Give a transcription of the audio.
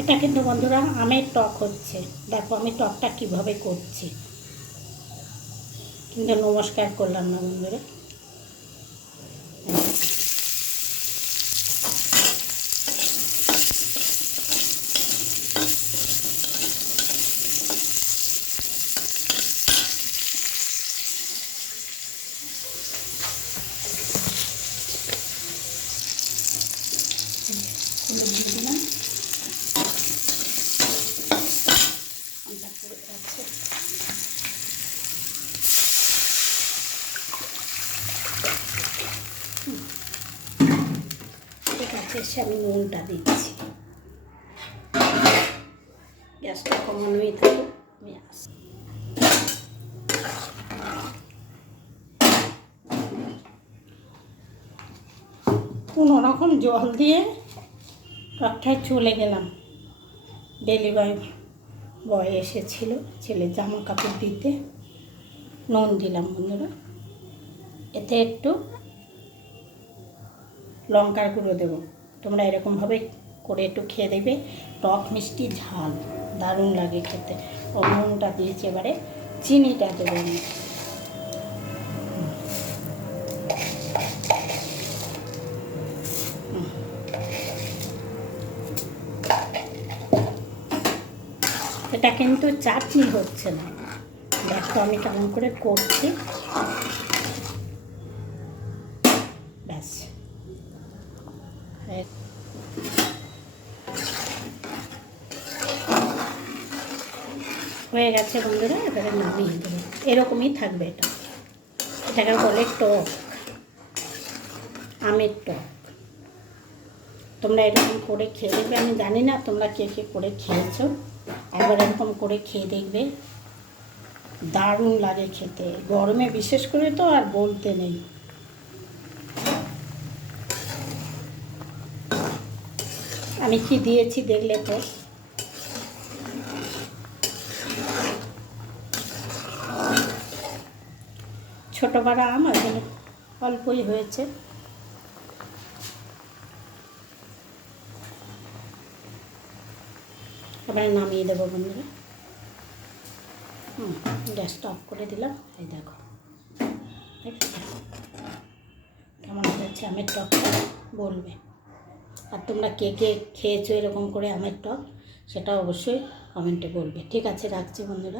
এটা কিন্তু বন্ধুরা আমের টক হচ্ছে। দেখো আমি টকটা কিভাবে করছি, কিন্তু নমস্কার করলাম না বন্ধুরা। হলুদ দিয়ে দিলাম, ঠিক আছে। আমি নুনটা দিচ্ছি, গ্যাসটা কমানোই থাকুক, আমি আসছি। কোনোরকম জল দিয়ে টকটায় চলে গেলাম। ডেলিভারি বয় এসেছিল ছেলে জামা কাপড় দিতে। নুন দিলাম বন্ধুরা, এতে একটু লঙ্কার গুঁড়ো দেবো। তোমরা এরকমভাবে করে একটু খেয়ে দেবে, টক মিষ্টি ঝাল দারুণ লাগে খেতে। ও নুনটা দিয়েছি, এবারে চিনিটা দেবো আমি। এটা কিন্তু চাটনি হচ্ছে না, দেখো আমি কেমন করে করছি। ব্যাস হয়ে গেছে বন্ধুরা, এবারে নামিয়ে দেবো। এরকমই থাকবে এটা, এটাকে বলে টক, আমের টক। তোমরা এরকম করে খেয়ে দেখবে। আমি জানি না তোমরা কে কে করে খেয়েছো, একবার এরকম করে খেয়ে দেখবে, দারুণ লাগে খেতে। গরমে বিশেষ করে তো আর বলতে নেই। আমি কি দিয়েছি দেখলে তো। ছোটো বড় আম এখানে অল্পই হয়েছে। এবারে নামিয়ে দেবো বন্ধুরা। গ্যাসটা অফ করে দিলাম। এই দেখো কেমন হয়েছে আমের টকটা বলবে। আর তোমরা কে কে খেয়েছো এরকম করে আমের টক, সেটা অবশ্যই কমেন্টে বলবে। ঠিক আছে, রাখছি বন্ধুরা।